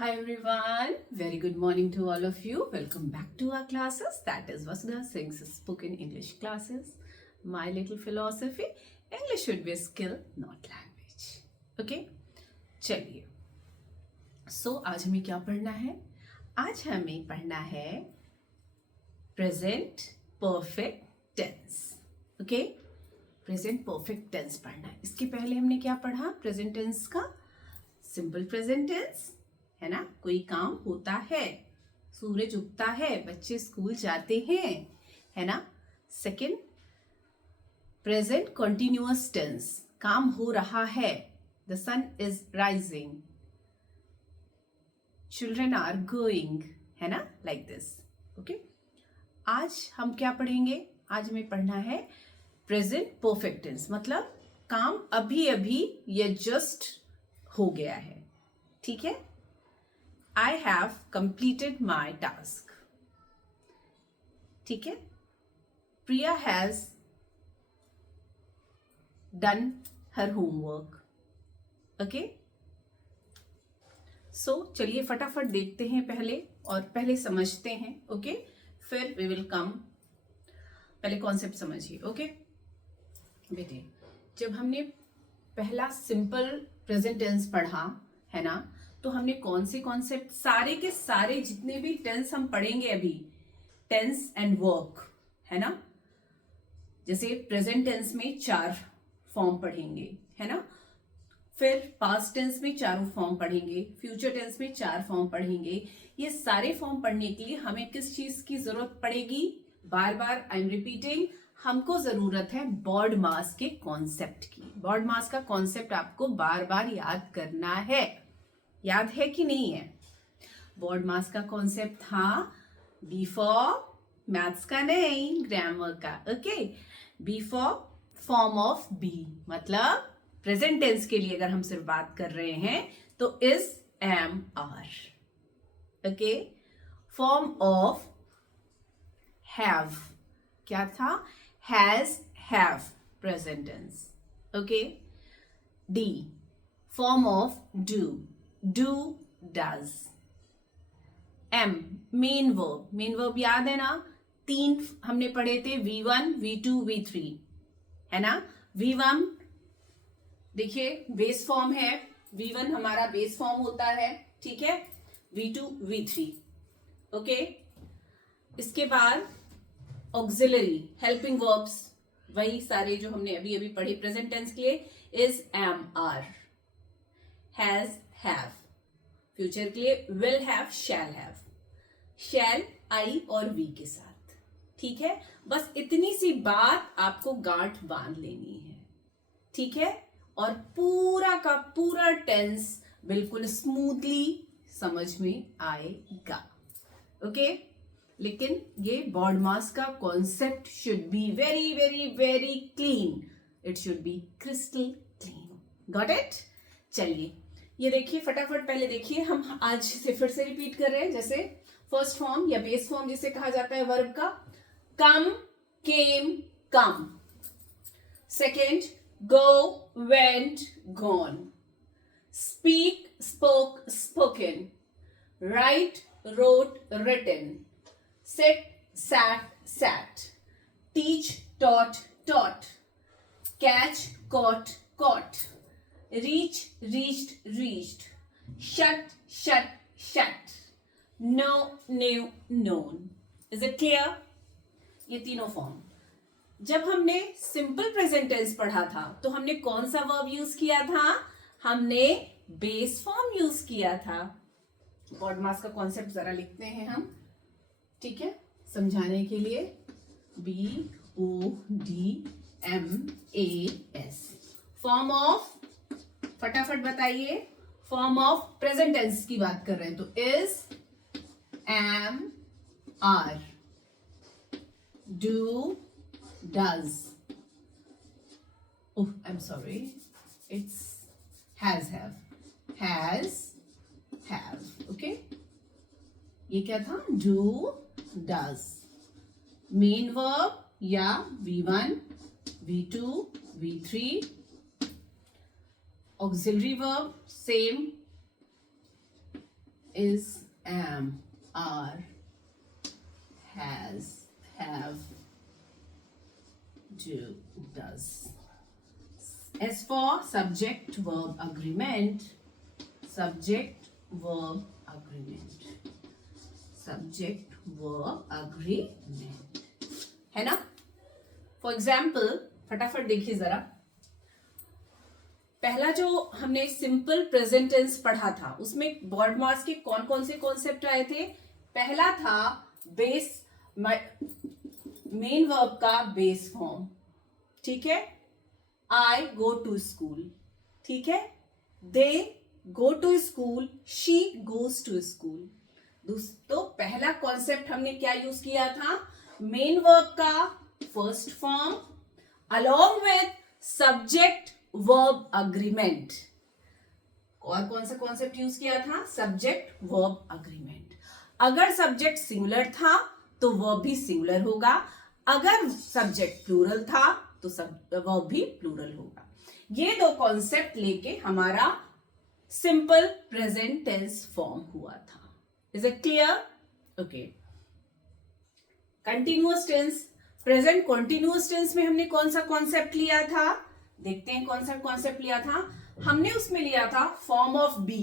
Hi everyone, very good morning to all of you. Welcome back to our classes. That is Vasudha Singh's spoken English classes. My little philosophy, English should be a skill, not language. Okay? चलिए. So आज हमें क्या पढ़ना है? आज हमें पढ़ना है present perfect tense. Okay? Present perfect tense पढ़ना है. इसके पहले हमने क्या पढ़ा? Present tense का simple present tense. है ना, कोई काम होता है, सूरज उगता है, बच्चे स्कूल जाते हैं, है ना. सेकंड, प्रेजेंट कंटिन्यूअस टेंस, काम हो रहा है, the sun is rising, children are going, है ना, लाइक दिस. ओके, आज हम क्या पढ़ेंगे? आज हमें पढ़ना है प्रेजेंट परफेक्ट टेंस, मतलब काम अभी अभी या जस्ट हो गया है. ठीक है. I have completed my task. ठीक है. Priya has done her homework. Okay. So चलिए फटाफट देखते हैं पहले और पहले समझते हैं. ओके, फिर we will come. पहले कॉन्सेप्ट समझिए. ओके बेटे, जब हमने पहला सिंपल प्रेजेंट टेंस पढ़ा है ना, तो हमने कौन से कॉन्सेप्ट, सारे के सारे जितने भी टेंस हम पढ़ेंगे अभी, टेंस एंड वर्क, है ना. जैसे प्रेजेंट टेंस में 4 फॉर्म पढ़ेंगे, है ना. फिर पास्ट टेंस में 4 फॉर्म पढ़ेंगे, फ्यूचर टेंस में 4 फॉर्म पढ़ेंगे. ये सारे फॉर्म पढ़ने के लिए हमें किस चीज की जरूरत पड़ेगी? बार बार आई एम रिपीटिंग, हमको जरूरत है बॉड मास के कॉन्सेप्ट की. बॉड मास का कॉन्सेप्ट आपको बार बार याद करना है. याद है कि नहीं है? बॉड मास का कॉन्सेप्ट था बी फॉर मैथ्स का नहीं, ग्रामर का. Okay, be for form of be, मतलब प्रेजेंट टेंस के लिए अगर हम सिर्फ बात कर रहे हैं तो is, am, are. Okay, form of have क्या था? Has, have, present tense. Okay. D, form of do, do, does. M, main verb. Main verb याद है ना? 3 हमने पढ़े थे, V1, V2, V3, है ना. V1 देखिए बेस फॉर्म है, V1 हमारा बेस फॉर्म होता है. ठीक है. V2, V3. ओके. इसके बाद ऑक्सिलरी हेल्पिंग वर्ब्स, वही सारे जो हमने अभी अभी पढ़े प्रेजेंट टेंस के लिए, is, am, are. Has, have. Future के लिए will have, shall have. shall I और we के साथ. ठीक है. बस इतनी सी बात आपको गांठ बांध लेनी है. ठीक है. और पूरा का पूरा टेंस बिल्कुल स्मूथली समझ में आएगा. ओके. लेकिन ये बॉड मास का concept should be very very very clean. It should be crystal clean. Got it? चलिए ये देखिए फटाफट, पहले देखिए, हम आज से फिर से रिपीट कर रहे हैं. जैसे फर्स्ट फॉर्म या बेस फॉर्म जिसे कहा जाता है वर्ब का, come, came, come. Second, go, went, gone. Speak, spoke, spoken. Write, wrote, written. Sit, sat, sat. Teach, taught, taught. Catch, caught, caught. reach, reached, reached. shut, shut, shut. know, knew, known. Is it clear? ये तीनों form. जब हमने simple present tense पढ़ा था तो हमने कौन सा वर्ब यूज किया था? हमने बेस फॉर्म यूज किया था. बॉड मास का कॉन्सेप्ट जरा लिखते हैं हम. ठीक है, समझाने के लिए. BODMAS. फॉर्म ऑफ, फटाफट बताइए, फॉर्म ऑफ प्रेजेंट टेंस की बात कर रहे हैं तो is, am, are. Do, does. Oh I am sorry, it's has, have. Has, have. Okay, ये क्या था? Do, does. मेन वर्ब या V1, V2, V3. auxiliary verb same is, am, are, has, have, do, does. As for subject verb agreement, subject verb agreement, subject verb agreement, है ना. For example फटाफट देखिए जरा. पहला जो हमने सिंपल प्रेजेंट टेंस पढ़ा था उसमें बॉड मास के कौन कौन से कॉन्सेप्ट आए थे. पहला था बेस, मेन वर्ब का बेस फॉर्म. ठीक है. I go to school. ठीक है. They go to school, she goes to school. दोस्तों पहला कॉन्सेप्ट हमने क्या यूज किया था, मेन वर्ब का first form along with subject verb agreement. और कौन सा कॉन्सेप्ट यूज किया था, सब्जेक्ट वर्ब अग्रीमेंट. अगर सब्जेक्ट सिंगुलर था तो वर्ब भी सिंगुलर होगा, अगर सब्जेक्ट प्लूरल था तो वर्ब भी प्लूरल होगा. ये दो कॉन्सेप्ट लेके हमारा सिंपल प्रेजेंट टेंस फॉर्म हुआ था. Is it clear? Okay. Continuous tense, present continuous tense में हमने कौन सा कॉन्सेप्ट लिया था, देखते हैं कौन सा कॉन्सेप्ट लिया था. हमने उसमें लिया था form of be,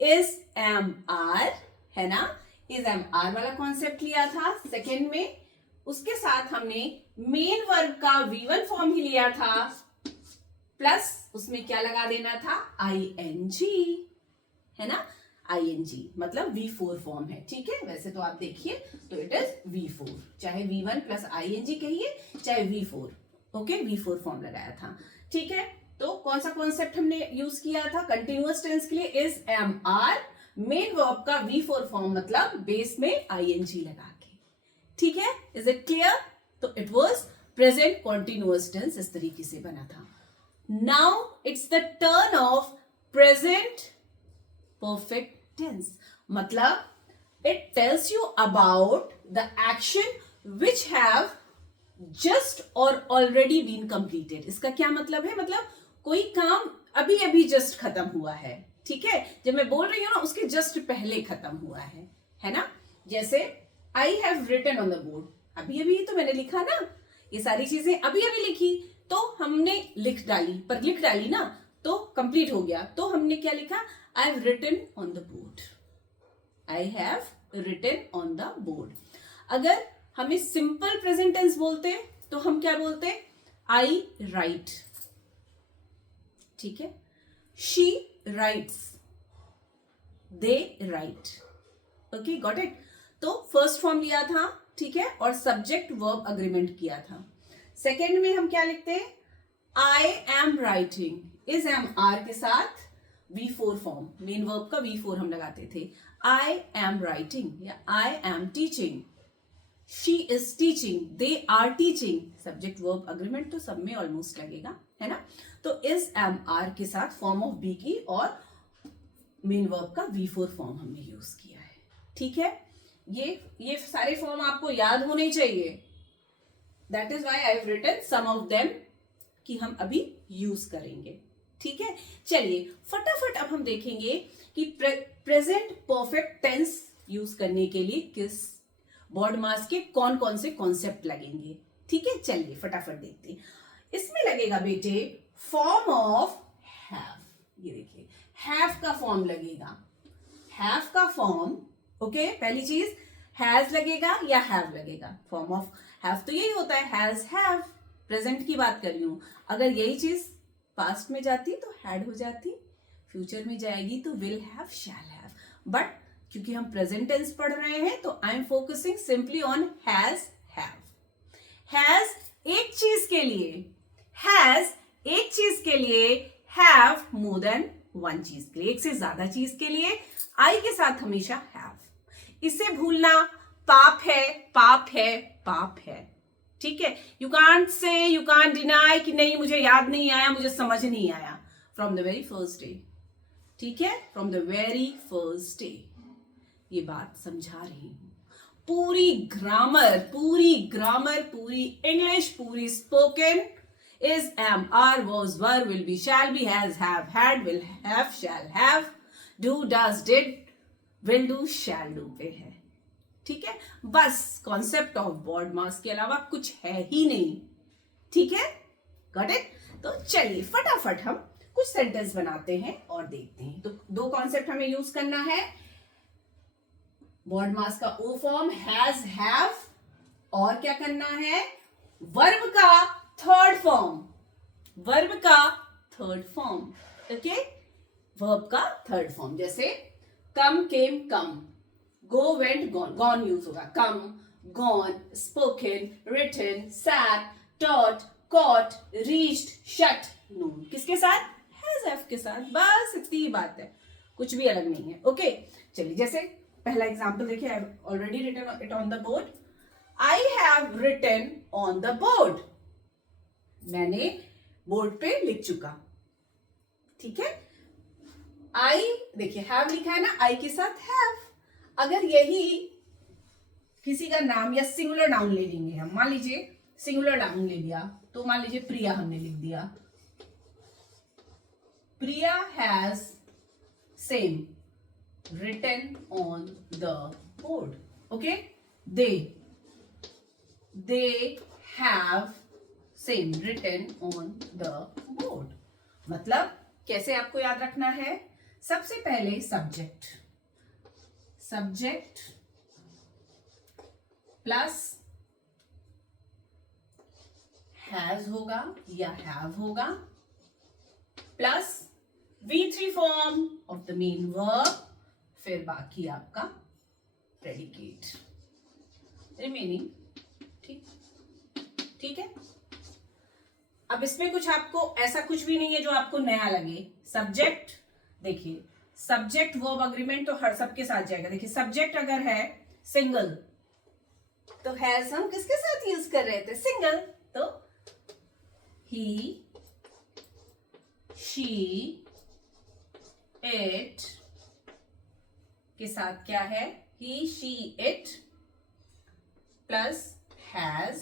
is, am, are, है ना. इज, एम, आर वाला कॉन्सेप्ट लिया था सेकेंड में. उसके साथ हमने मेन वर्ब का V1 फॉर्म ही लिया था, प्लस उसमें क्या लगा देना था, ING, है ना. ING मतलब V4 फॉर्म है. ठीक है. वैसे तो आप देखिए तो इट इज V4, चाहे V1 प्लस ING कहिए चाहे V4. ओके. V4 फॉर्म लगाया था. ठीक है. तो कौन सा कॉन्सेप्ट हमने यूज किया था कंटिन्यूअस टेंस के लिए, is, am, are, main verb का V4 फॉर्म मतलब बेस में ING लगा के. ठीक है. Is it clear? तो it was present continuous tense. इस तरीके से बना था. Now it's the turn of present perfect tense. मतलब it tells you about the action which have just और ऑलरेडी बीन कंप्लीटेड. इसका क्या मतलब है, मतलब कोई काम अभी अभी जस्ट खत्म हुआ है. ठीक है. जब मैं बोल रही हूं ना उसके जस्ट पहले खत्म हुआ है ना. जैसे I have written on the board, अभी अभी तो मैंने लिखा ना, ये सारी चीजें अभी अभी लिखी तो हमने लिख डाली, पर लिख डाली ना तो कंप्लीट हो गया. तो हमने क्या लिखा, I have written on the board, I have written on the board. अगर हमें सिंपल प्रेजेंट टेंस बोलते तो हम क्या बोलते, आई राइट. ठीक है. She writes, they right. Okay, got it. तो फर्स्ट फॉर्म लिया था. ठीक है. और सब्जेक्ट वर्ब अग्रीमेंट किया था. सेकेंड में हम क्या लिखते हैं, I am writing, is, am, are के साथ V4 फॉर्म, मेन वर्ब का V4 हम लगाते थे. आई एम राइटिंग या I am teaching, she is teaching, they are teaching. Subject verb agreement तो सब में ऑलमोस्ट लगेगा, है ना. तो इज, एम, आर के साथ फॉर्म ऑफ बी की और मेन वर्ब का V4 फॉर्म हमने यूज किया है. ठीक है. ये सारे फॉर्म आपको याद होने चाहिए. That is why I have written some of them कि हम अभी यूज करेंगे. ठीक है. चलिए फटाफट अब हम देखेंगे कि प्रेजेंट परफेक्ट टेंस यूज करने के लिए किस बॉड मास के कौन कौन से कॉन्सेप्ट लगेंगे. ठीक है. चलिए फटाफट देखते हैं. इसमें लगेगा बेटे फॉर्म ऑफ हैव. ये देखिए हैव का फॉर्म लगेगा. हैव का फॉर्म, ओके, पहली चीज हैज लगेगा या हैव लगेगा. फॉर्म ऑफ हैव तो यही होता है, हैज, हैव. प्रेजेंट की बात कर रही हूं. अगर यही चीज पास्ट में जाती तो हैड हो जाती, फ्यूचर में जाएगी तो will have, shall have. But क्योंकि हम प्रेजेंट टेंस पढ़ रहे हैं तो I am focusing simply on has, have. Has एक चीज के लिए, हैज एक चीज के लिए, हैव मोर देन वन चीज के लिए, एक से ज्यादा चीज के लिए. आई के साथ हमेशा हैव. इसे भूलना पाप है, पाप है, पाप है. ठीक है. You can't say, you can't deny कि नहीं मुझे याद नहीं आया, मुझे समझ नहीं आया. From the very first day. ठीक है. From the very first day ये बात समझा रही हूं. पूरी ग्रामर, पूरी इंग्लिश, पूरी spoken is, am, are, was, were, will be, shall be, has, have, had, will have, shall have, do, does, did, will do, shall do पे है। ठीक है, बस कॉन्सेप्ट ऑफ वर्ड मास के अलावा कुछ है ही नहीं। ठीक है, गॉट इट। तो चलिए फटाफट हम कुछ सेंटेंस बनाते हैं और देखते हैं। तो दो कॉन्सेप्ट हमें यूज करना है। वर्ड मास का ओ फॉर्म हैज, हैव, और क्या करना है, वर्ब का थर्ड फॉर्म, वर्ब का थर्ड फॉर्म। ओके, वर्ब का थर्ड फॉर्म, जैसे come, came, come, go, went, gone, gone use होगा, come, gone, spoken, written, sat, taught, caught, reached, shut, known, किसके साथ, हैज, हैव के साथ। बस इतनी ही बात है, कुछ भी अलग नहीं है। ओके, चलिए जैसे पहला एग्जांपल देखिए, I have already written it on the board. I have written on the board, मैंने बोर्ड पे लिख चुका। ठीक है, आई देखिए हैव लिखा है ना, आई के साथ हैव। अगर यही किसी का नाम या सिंगुलर नाउन ले लेंगे हम, मान लीजिए सिंगुलर नाउन ले लिया, तो मान लीजिए प्रिया हमने लिख दिया, Priya has same written on the board. Okay, they have same written on the board. मतलब कैसे आपको याद रखना है, सबसे पहले सब्जेक्ट, सब्जेक्ट प्लस हैज होगा या हैव होगा, plus V3 form of the main verb, फिर बाकी आपका प्रेडिकेट रिमेनिंग। ठीक है। अब इसमें कुछ आपको ऐसा कुछ भी नहीं है जो आपको नया लगे। सब्जेक्ट देखिए, सब्जेक्ट वर्ब अग्रीमेंट तो हर सबके साथ जाएगा। देखिए सब्जेक्ट अगर है सिंगल तो हैज हम किसके साथ यूज कर रहे थे, सिंगल, तो ही, शी, इट के साथ क्या है, he, she, it plus has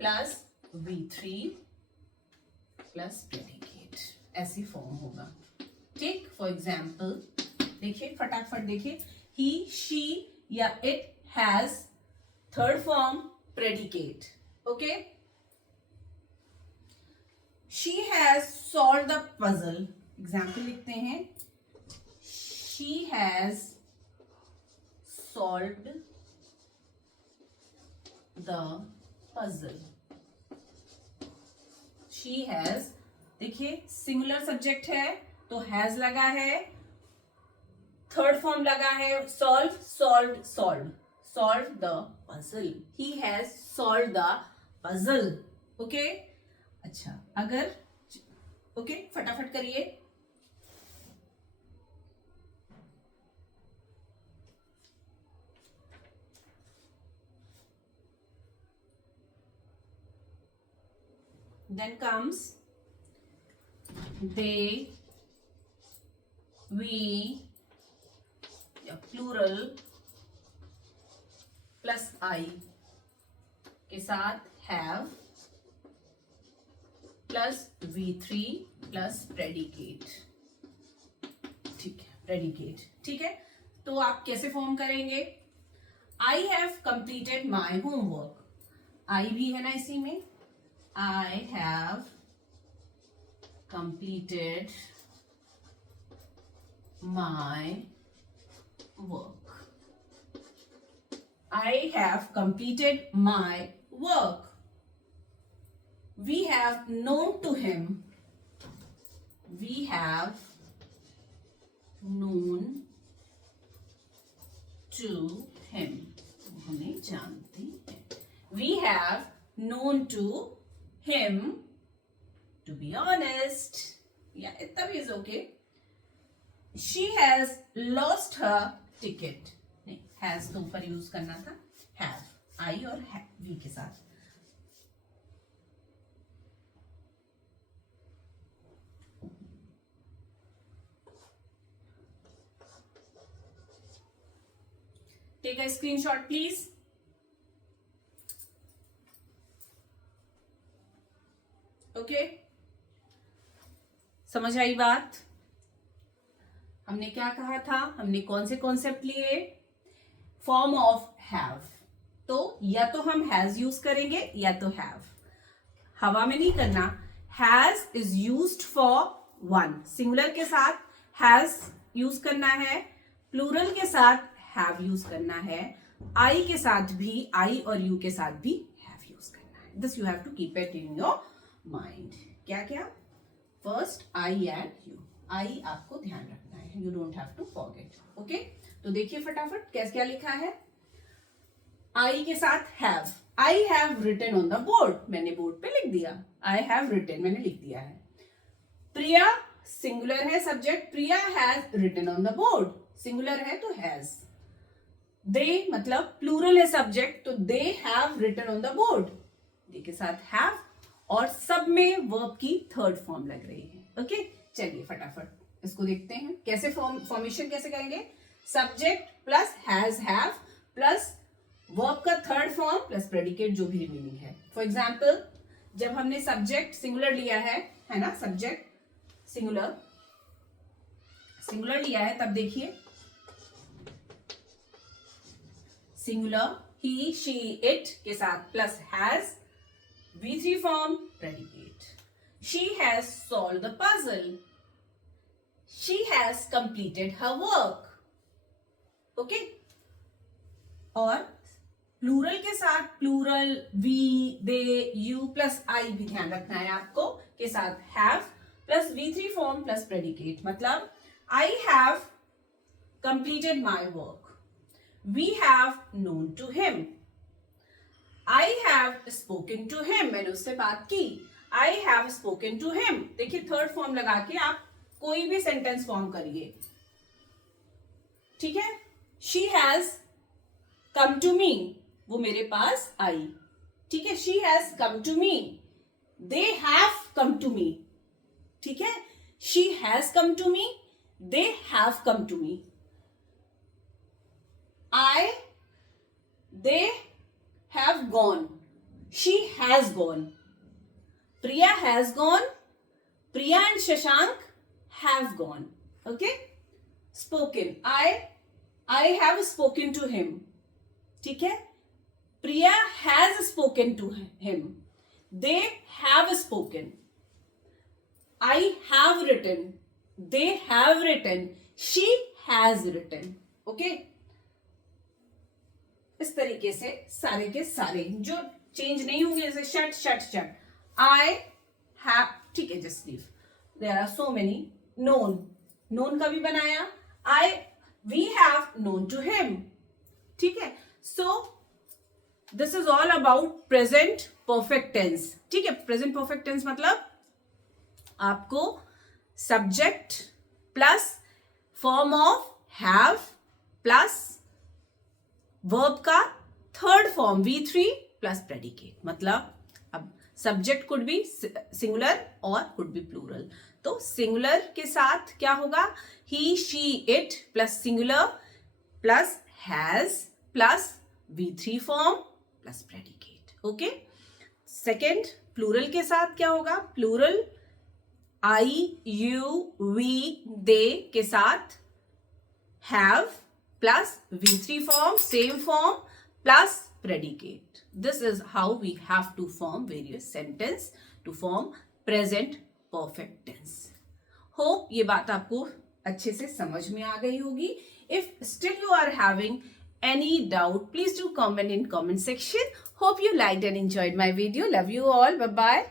plus V3 plus predicate, ऐसी फॉर्म होगा। ठीक, फॉर एग्जाम्पल देखिए, फटाफट देखिए, ही, शी या it has third form predicate. Okay, she has solve the puzzle, example लिखते हैं, she has solved the puzzle. she has, देखिए सिंगुलर सब्जेक्ट है तो हैज लगा है, थर्ड फॉर्म लगा है solve, solve, solve, solve the puzzle, he has solved the puzzle. Okay, अच्छा अगर ओके फटाफट करिए, then comes they, we या plural plus I के साथ have plus V3 plus predicate। ठीक है, predicate। ठीक है, तो आप कैसे फॉर्म करेंगे, I have completed my homework, I भी है ना इसी में, I have completed my work, I have completed my work, we have known to him, we have known to him, हमें जानते हैं, we have known to him, to be honest, yeah, इतना भी is okay, she has lost her ticket, नहीं has तो ऊपर use करना था, have, I और we के साथ, take a screenshot please। Okay, समझ आई बात। हमने क्या कहा था, हमने कौन से कॉन्सेप्ट लिए, फॉर्म ऑफ हैव, तो या तो हम हैज यूज करेंगे या तो हैव, हवा में नहीं करना। Has is used for one, singular के साथ हैज यूज करना है, प्लूरल के साथ हैव यूज करना है, आई के साथ भी, आई और यू के साथ भी हैव यूज करना है। This you have to keep it in your mind. क्या क्या, first I and you, I आपको ध्यान रखना है, you don't have to forget. Okay, तो देखिए फटाफट कैसे क्या लिखा है। आई के साथ have, I have written on the board, मैंने बोर्ड पे लिख दिया, आई हैव रिटन मैंने लिख दिया है। प्रिया सिंगुलर है subject, Priya has written on the board, singular है तो हैज। दे मतलब प्लूरल है सब्जेक्ट, तो they have written on the board, they के साथ हैव, और सब में वर्ब की थर्ड फॉर्म लग रही है। ओके, चलिए फटाफट इसको देखते हैं कैसे फॉर्मेशन कैसे करेंगे। Subject plus has have plus verb का थर्ड फॉर्म प्लस प्रेडिकेट जो भी रिमेनिंग है। फॉर एग्जाम्पल, जब हमने सब्जेक्ट सिंगुलर लिया है ना, सब्जेक्ट सिंगुलर लिया है, तब देखिए सिंगुलर ही शी इट के साथ plus has, V3 form predicate. She has solve the puzzle, she has completed her work. Okay, और प्लूरल के साथ plural we, they, you plus I भी ध्यान रखना है आपको, के साथ have plus V3 form plus predicate, मतलब I have completed my work, we have known to him, I have spoken to him, मैंने उससे बात की, I have spoken to him. देखिए थर्ड फॉर्म लगा के आप कोई भी सेंटेंस फॉर्म करिए, ठीक है। She has come to me, वो मेरे पास आई, ठीक है। She has come to me, they have come to me, ठीक है। She has come to me, they have come to me. they have gone, she has gone, Priya has gone, Priya and Shashank have gone. Okay, spoken, I have spoken to him, ठीक है। Priya has spoken to him, they have spoken, I have written, they have written, she has written. Okay, इस तरीके से सारे के सारे जो change नहीं होंगे, जैसे shut shut shut, I have, ठीक है, just leave, there are so many. Known का भी बनाया, we have known to him, ठीक है। So this is all about present perfect tense, ठीक है। प्रेजेंट परफेक्ट टेंस मतलब आपको subject plus form of have plus verb का third form V3 plus predicate, मतलब अब सब्जेक्ट कुड बी सिंगुलर और कुड बी प्लूरल, तो सिंगुलर के साथ क्या होगा, he she it plus singular plus has plus V3 form plus predicate. Okay, second plural के साथ क्या होगा, plural I, you, we, they के साथ have plus V3 form, same form plus predicate. This is how we have to form various sentence to form present perfect tense. Hope ये बात आपको अच्छे से समझ में आ गई होगी. If still you are having any doubt, please do comment in comment section. Hope you liked and enjoyed my video. Love you all. Bye bye.